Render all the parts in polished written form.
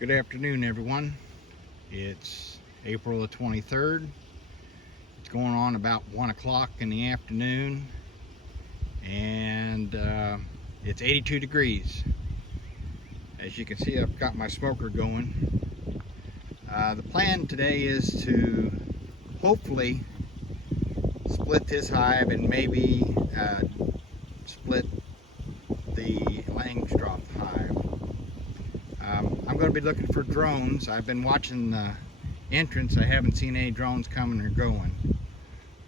Good afternoon, everyone. It's April the 23rd. It's going on about 1 o'clock in the afternoon, and it's 82 degrees. As you can see, I've got my smoker going. The plan today is to hopefully split this hive and maybe split the Layens hive. I'm going to be looking for drones. I've been watching the entrance. I haven't seen any drones coming or going,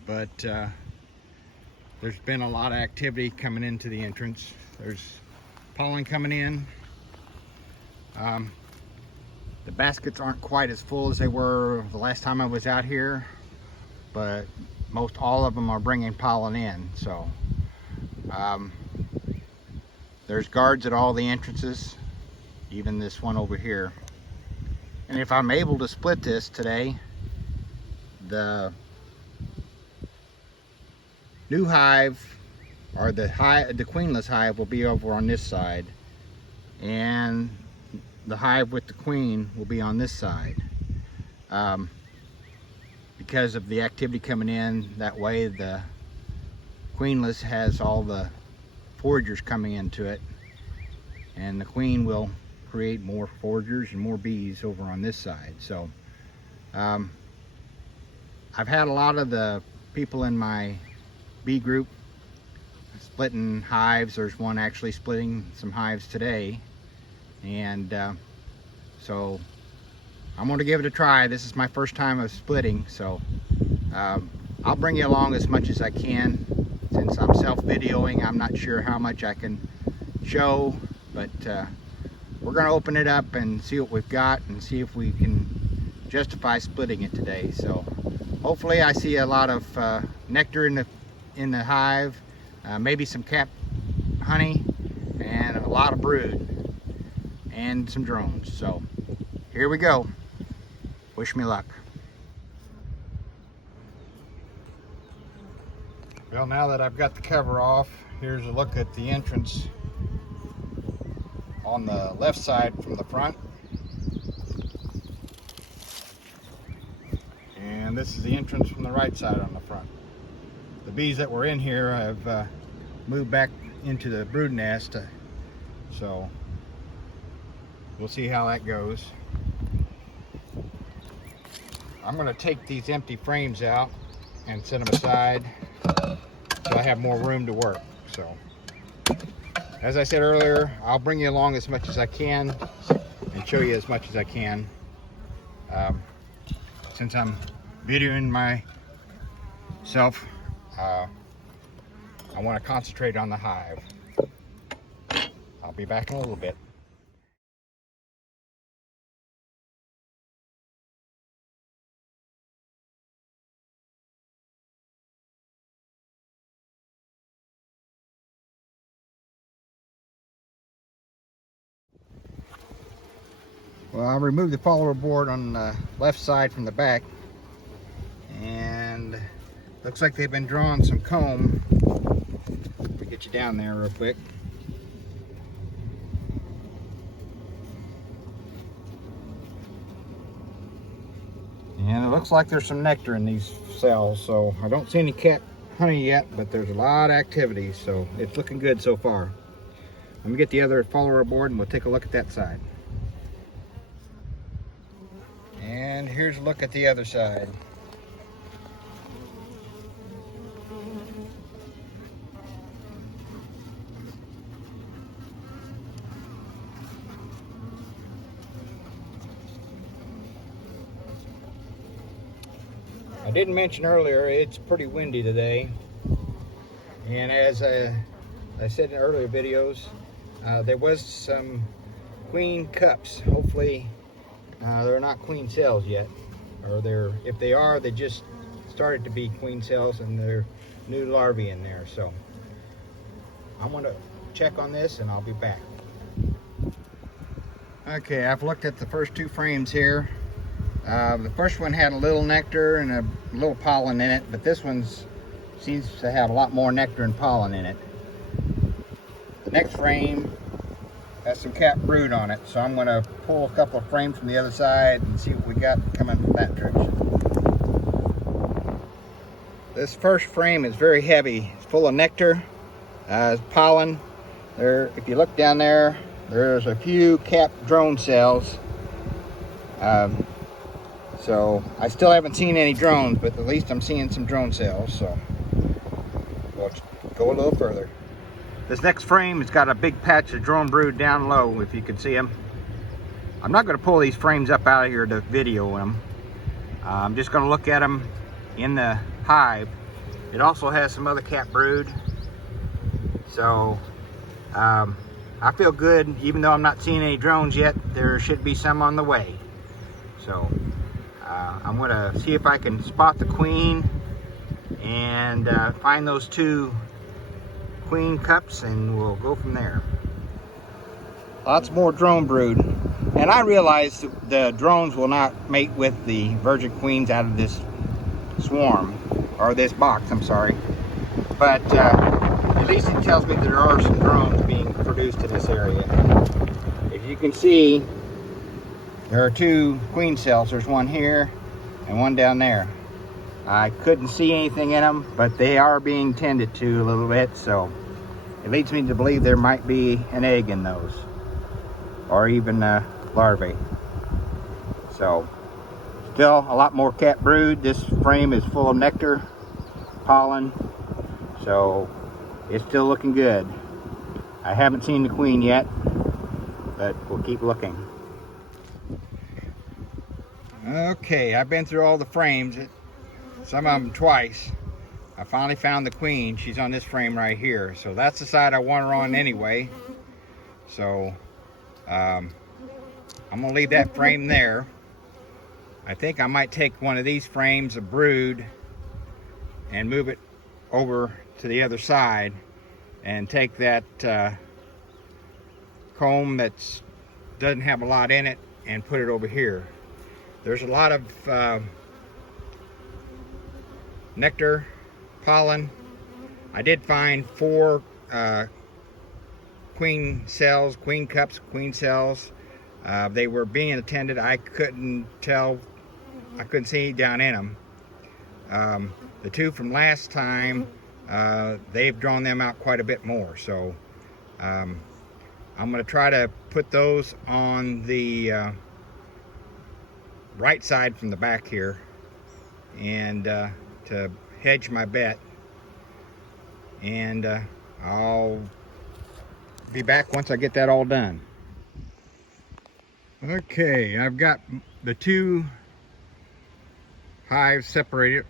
but there's been a lot of activity coming into the entrance. There's pollen coming in. The baskets aren't quite as full as they were the last time I was out here, but most all of them are bringing pollen in. So there's guards at all the entrances, even this one over here. And if I'm able to split this today, the new hive, or the queenless hive, will be over on this side, and the hive with the queen will be on this side. Because of the activity coming in, that way the queenless has all the foragers coming into it, and the queen will create more foragers and more bees over on this side. So I've had a lot of the people in my bee group splitting hives. There's one actually splitting some hives today, and so I'm going to give it a try. This is my first time of splitting, so I'll bring you along as much as I can. Since I'm self-videoing, I'm not sure how much I can show, but we're going to open it up and see what we've got and see if we can justify splitting it today. So hopefully I see a lot of nectar in the hive, maybe some cap honey, and a lot of brood, and some drones. So here we go. Wish me luck. Well, now that I've got the cover off, here's a look at the entrance on the left side from the front. And this is the entrance from the right side on the front. The bees that were in here have moved back into the brood nest, so we'll see how that goes. I'm going to take these empty frames out and set them aside so I have more room to work. So as I said earlier, I'll bring you along as much as I can and show you as much as I can. Since I'm videoing myself, I want to concentrate on the hive. I'll be back in a little bit. Well, I'll remove the follower board on the left side from the back, and looks like they've been drawing some comb. Let me get you down there real quick. And it looks like there's some nectar in these cells, so I don't see any cat honey yet, but there's a lot of activity, so it's looking good so far. Let me get the other follower board and we'll take a look at that side. And here's a look at the other side. I didn't mention earlier, it's pretty windy today, and as I said in earlier videos, there was some queen cups. Hopefully they're not queen cells yet, or if they are, they just started to be queen cells and they're new larvae in there. So I'm going to check on this and I'll be back. Okay, I've looked at the first two frames here. The first one had a little nectar and a little pollen in it, but this one seems to have a lot more nectar and pollen in it. The next frame has got some capped brood on it, so I'm going to pull a couple of frames from the other side and see what we got coming from that direction. This first frame is very heavy. It's full of nectar, pollen. There, if you look down there, there's a few capped drone cells. So I still haven't seen any drones, but at least I'm seeing some drone cells. So let's go a little further. This next frame has got a big patch of drone brood down low, if you can see them. I'm not going to pull these frames up out of here to video them. I'm just going to look at them in the hive. It also has some other capped brood. So I feel good, even though I'm not seeing any drones yet. There should be some on the way. So I'm going to see if I can spot the queen and find those two queen cups, and we'll go from there. Lots more drone brood, and I realize the drones will not mate with the virgin queens out of this swarm, or this box, I'm sorry, but at least it tells me that there are some drones being produced in this area. If you can see, there are two queen cells. There's one here and one down there. I couldn't see anything in them, but they are being tended to a little bit, so it leads me to believe there might be an egg in those, or even larvae. So still a lot more capped brood. This frame is full of nectar, pollen, so it's still looking good. I haven't seen the queen yet, but we'll keep looking. Okay, I've been through all the frames, some of them twice. I finally found the queen. She's on this frame right here. So that's the side I want her on anyway. So I'm gonna leave that frame there. I think I might take one of these frames of brood and move it over to the other side and take that comb that doesn't have a lot in it and put it over here. There's a lot of nectar, pollen. I did find 4 queen cells, queen cups, queen cells. They were being attended. I couldn't tell, I couldn't see down in them. The 2 from last time, they've drawn them out quite a bit more. So I'm going to try to put those on the right side from the back here, and to hedge my bet, and I'll be back once I get that all done. Okay, I've got the 2 hives separated.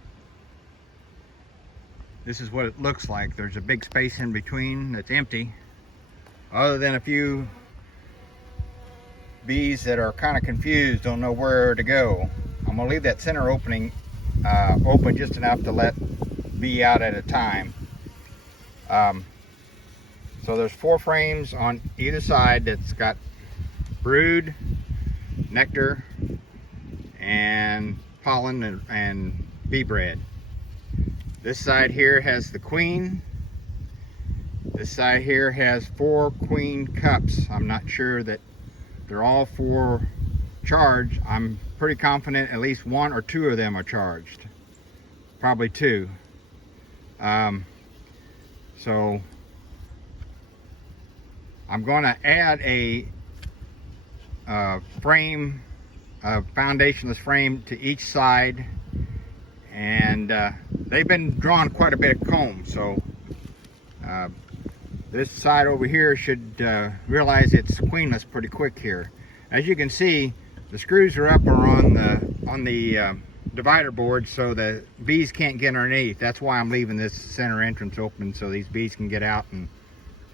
This is what it looks like. There's a big space in between that's empty, other than a few bees that are kind of confused, don't know where to go. I'm gonna leave that center opening open just enough to let bee out at a time. So there's 4 frames on either side that's got brood, nectar, and pollen and bee bread. This side here has the queen. This side here has 4 queen cups. I'm not sure that they're all 4 charged. I'm pretty confident at least 1 or 2 of them are charged. Probably 2. So I'm going to add a frame, a foundationless frame to each side, and they've been drawing quite a bit of comb, so this side over here should realize it's queenless pretty quick here. As you can see, the screws are up or on the divider board, so the bees can't get underneath. That's why I'm leaving this center entrance open, so these bees can get out and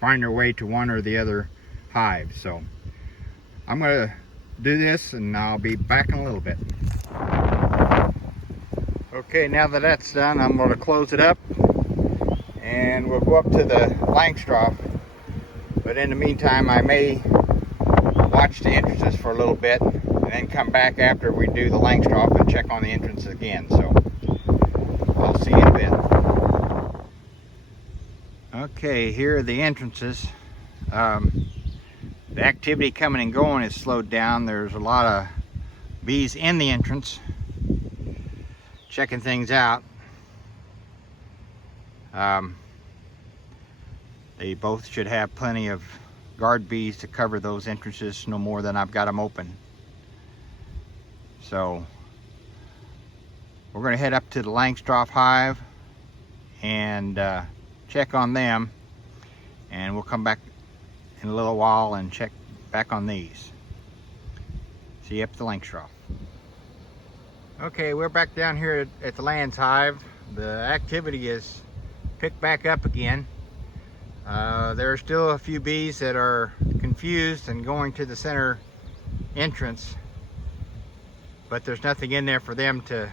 find their way to one or the other hive. So I'm going to do this, and I'll be back in a little bit. Okay, now that that's done, I'm going to close it up, and we'll go up to the Langstroth. But in the meantime, I may watch the entrances for a little bit and then come back after we do the Langstroth and check on the entrances again. So I'll see you in a bit. Okay, here are the entrances. The activity coming and going is slowed down. There's a lot of bees in the entrance checking things out. They both should have plenty of guard bees to cover those entrances, no more than I've got them open. So we're going to head up to the Langstroth hive and check on them, and we'll come back in a little while and check back on these. See you up at the Langstroth. Okay, we're back down here at the Layens hive. The activity is picked back up again. There are still a few bees that are confused and going to the center entrance, but there's nothing in there for them to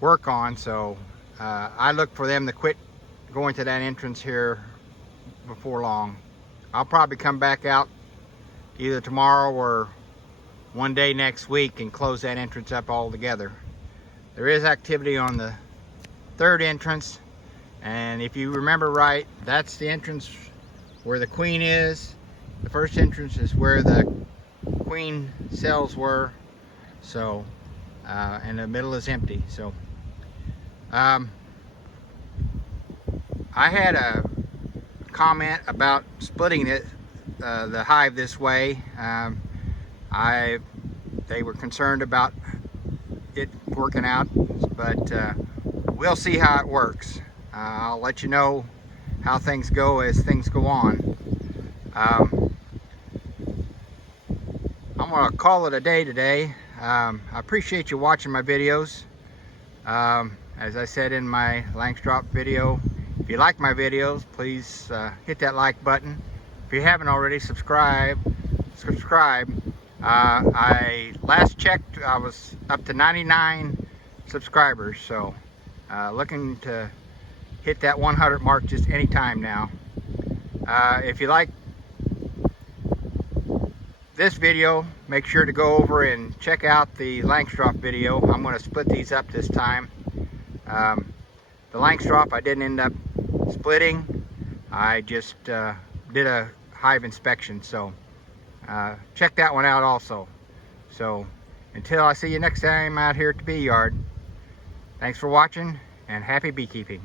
work on, so I look for them to quit going to that entrance here before long. I'll probably come back out either tomorrow or one day next week and close that entrance up altogether. There is activity on the third entrance, and if you remember right, that's the entrance where the queen is. The first entrance is where the queen cells were, so and the middle is empty. So I had a comment about splitting it, the hive this way. They were concerned about it working out, but we'll see how it works. I'll let you know how things go as things go on. I'm going to call it a day today. I appreciate you watching my videos. As I said in my Langstroth video, if you like my videos, please hit that like button. If you haven't already, subscribe. I last checked, I was up to 99 subscribers, so looking to hit that 100 mark just any time now. If you like this video, make sure to go over and check out the Langstroth video. I'm going to split these up this time. The Langstroth I didn't end up splitting. I just did a hive inspection, so check that one out also. So until I see you next time out here at the bee yard, thanks for watching and happy beekeeping.